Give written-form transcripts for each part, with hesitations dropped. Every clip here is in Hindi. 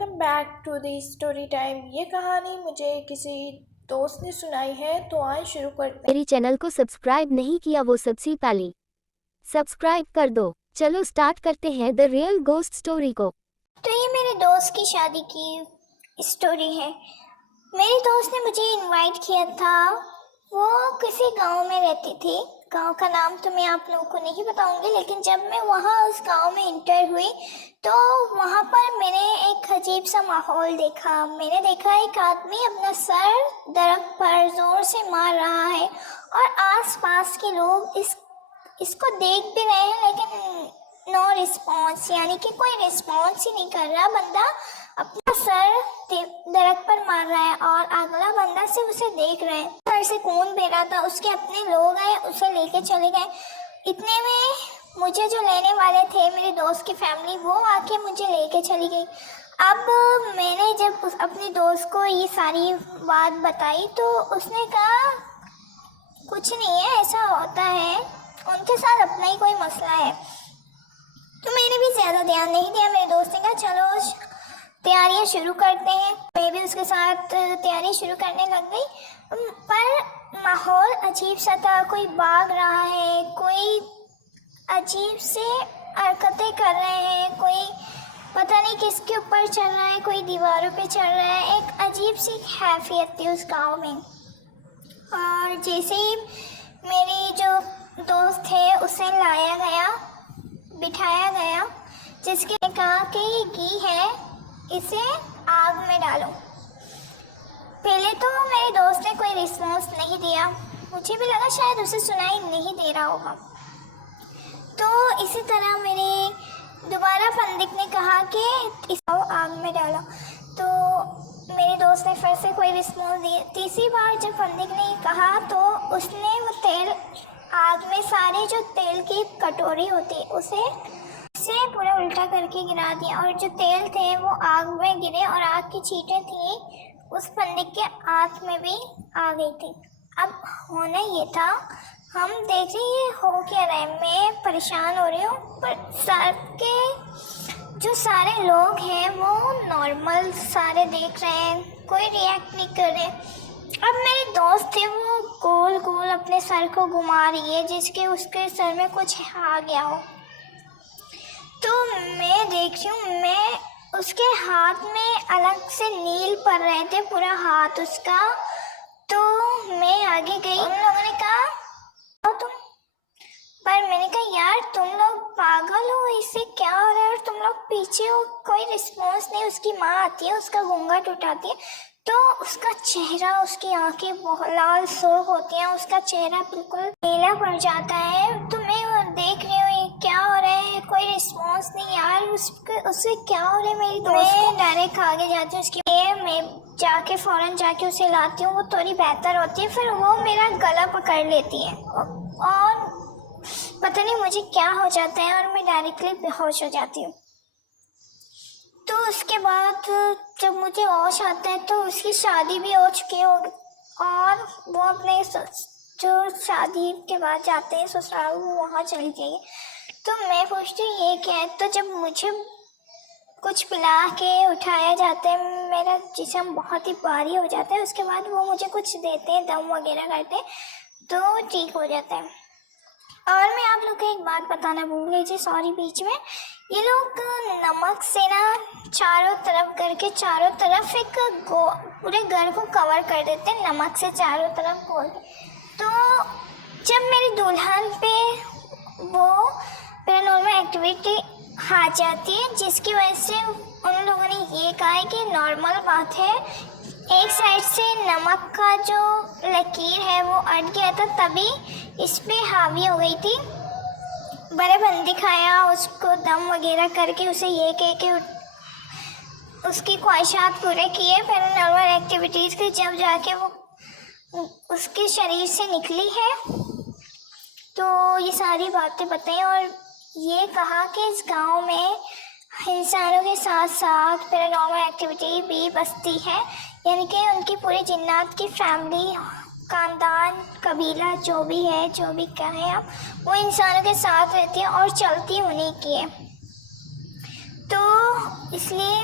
Welcome back to the story time. ये कहानी मुझे किसी दोस्त ने सुनाई है, तो आइए शुरू करते हैं। मेरी चैनल को सब्सक्राइब नहीं किया वो सबसे पहले सब्सक्राइब कर दो। चलो स्टार्ट करते हैं द रियल गोस्ट स्टोरी को। तो ये मेरे दोस्त की शादी की स्टोरी है। मेरी दोस्त ने मुझे इनवाइट किया था। वो किसी गांव में रहती थी। गांव का नाम तो मैं आप लोगों को नहीं बताऊंगी, लेकिन जब मैं वहाँ उस गांव में इंटर हुई तो वहाँ पर मैंने एक अजीब सा माहौल देखा। मैंने देखा एक आदमी अपना सर दरख्त पर जोर से मार रहा है और आसपास के लोग इसको देख भी रहे हैं, लेकिन नो रिस्पॉन्स, यानी कि कोई रिस्पॉन्स ही नहीं कर रहा। बंदा अपना सर दरख्त पर मार रहा है और अगला बंदा सिर्फ उसे देख रहा है। सर से खून बह रहा था। उसके अपने लोग आए, उसे लेके चले गए। इतने में मुझे जो लेने वाले थे, मेरे दोस्त की फैमिली, वो आके मुझे लेके चली गई। अब मैंने जब अपने दोस्त को ये सारी बात बताई तो उसने कहा कुछ नहीं है, ऐसा होता है, उनके साथ अपना ही कोई मसला है। तो मैंने भी ज़्यादा ध्यान नहीं दिया। मेरे दोस्त ने कहा चलो तैयारियां शुरू करते हैं। मैं भी उसके साथ तैयारी शुरू करने लग गई। पर माहौल अजीब सा था। कोई भाग रहा है, कोई अजीब से हरकतें कर रहे हैं, कोई पता नहीं किसके ऊपर चढ़ रहा है, कोई दीवारों पे चढ़ रहा है। एक अजीब सी कैफियत थी उस गाँव में। और जैसे ही मेरी जो दोस्त है उसे लाया गया, बिठाया गया, जिसके कहा कि ये घी है, इसे आग में डालो। पहले तो मेरे दोस्त ने कोई रिस्पॉन्स नहीं दिया। मुझे भी लगा शायद उसे सुनाई नहीं दे रहा होगा। तो इसी तरह मेरे दोबारा फंदिक ने कहा कि इसको आग में डालो। तो मेरे दोस्त ने फिर से कोई रिस्पॉन्स दिया। तीसरी बार जब फंदिक ने कहा तो उसने वो तेल आग में, सारे जो तेल की कटोरी होती उसे पूरा उल्टा करके गिरा दिया और जो तेल थे वो आग में गिरे और आग की छींटें थी उस फंदिक के आँख में भी आ गई थी। अब होना ये था, हम देख रहे ये हो क्या रहा है। मैं परेशान हो रही हूँ, पर सर के जो सारे लोग हैं वो नॉर्मल सारे देख रहे हैं, कोई रिएक्ट नहीं कर रहे। अब मेरे दोस्त थे, वो गोल गोल अपने सर को घुमा रही है, जिसके उसके सर में कुछ आ गया हो। तो मैं देख रही हूँ, मैं उसके हाथ में अलग से नील पड़ रहे थे, पूरा हाथ उसका। तो मैं आगे गई। उन लोगों ने कहा तुम, पर मैंने कहा यार तुम लोग पागल हो, इससे क्या हो रहा है? और तुम लोग पीछे हो, कोई रिस्पॉन्स नहीं। उसकी माँ आती है, उसका घूंघट उठाती है तो उसका चेहरा, उसकी आंखें बहुत लाल सुर्ख होती हैं, उसका चेहरा बिल्कुल नीला पड़ जाता है। तो मैं देख रही हूँ ये क्या हो रहा है, कोई रिस्पॉन्स नहीं यार। उससे क्या हो रहा है मेरी दोस्त को? मैं डायरेक्ट आगे जाती हूँ उसकी, मैं जाके फ़ौरन जाके उसे लाती हूँ। वो थोड़ी बेहतर होती है, फिर वो मेरा गला पकड़ लेती है और पता नहीं मुझे क्या हो जाता है और मैं डायरेक्टली बेहोश हो जाती हूँ। तो उसके बाद जब मुझे होश आता है तो उसकी शादी भी हो चुकी हो और वो अपने जो शादी के बाद जाते हैं ससुराल, वो वहाँ चली गई। तो मैं पूछती हूँ ये क्या है? तो जब मुझे कुछ पिला के उठाया जाता है, मेरा जिस्म बहुत ही भारी हो जाता है। उसके बाद वो मुझे कुछ देते हैं, दम वगैरह करते हैं, तो ठीक हो जाता है। और मैं आप लोग को एक बात बताना भूल गई थी, सॉरी बीच में। ये लोग नमक से ना चारों तरफ करके, चारों तरफ एक पूरे घर को कवर कर देते हैं नमक से, चारों तरफ घोल के। तो जब मेरी दुल्हन पे वो पैरानॉर्मल एक्टिविटी आ जाती है, जिसकी वजह से उन लोगों ने ये कहा है कि नॉर्मल बात है, एक साइड से नमक का जो लकीर है वो अट गया था, तभी इस पे हावी हो गई थी। बड़े बंदी खाया, उसको दम वगैरह करके उसे ये कह के उसकी ख्वाहिशात पूरे किए। पैरानॉर्मल एक्टिविटीज़ के जब जाके वो उसके शरीर से निकली है, तो ये सारी बातें बताई और ये कहा कि इस गांव में इंसानों के साथ साथ पैरानॉर्मल एक्टिविटी भी बसती है, यानी कि उनकी पूरी जिन्नात की फैमिली, खानदान, कबीला जो भी है, जो भी कहें आप, वो इंसानों के साथ रहती है और चलती उन्हीं की है। तो इसलिए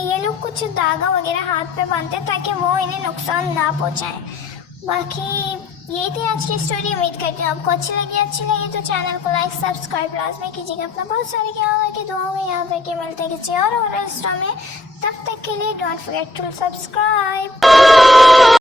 ये लोग लोग कुछ धागा वगैरह हाथ पे बांधते हैं ताकि वो इन्हें नुकसान ना पहुंचाएं। बाकी यही थी आज की स्टोरी। उम्मीद करती हूँ आपको अच्छी लगी तो चैनल को लाइक सब्सक्राइब लाजमी कीजिएगा। अपना बहुत सारे ख्याल रखिए, दुआ में याद रखिए। मिलते हैं किसी और स्टोरी में, तब तक के लिए डोंट फॉरगेट टू सब्सक्राइब।